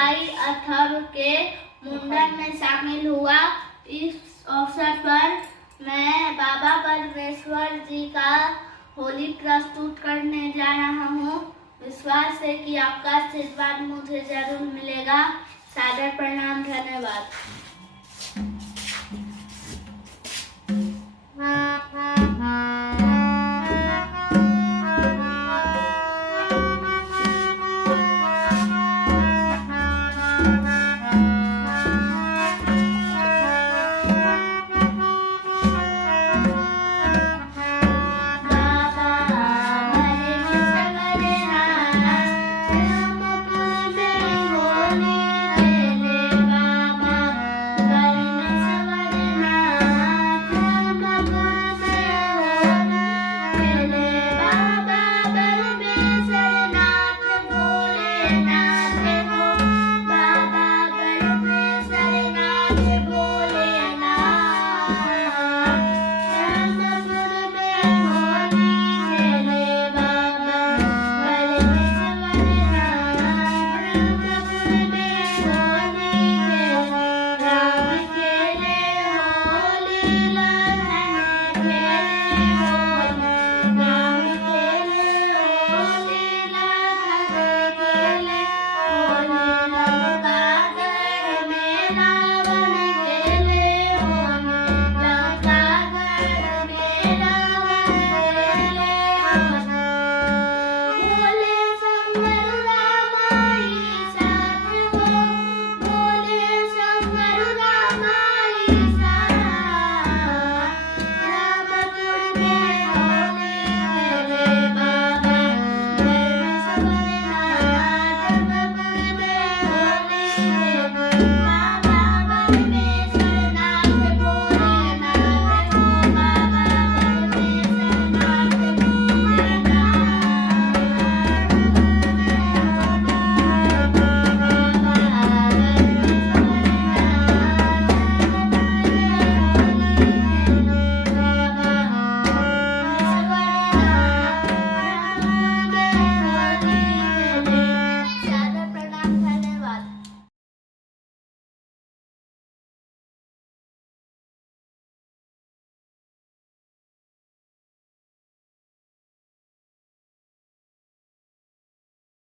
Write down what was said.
भाई अथर्व के मुंडन में शामिल हुआ। इस अवसर पर मैं बाबा परमेश्वर जी का होली प्रस्तुत करने जा रहा हूँ। विश्वास है कि आपका आशीर्वाद मुझे जरूर मिलेगा। सादर प्रणाम, धन्यवाद।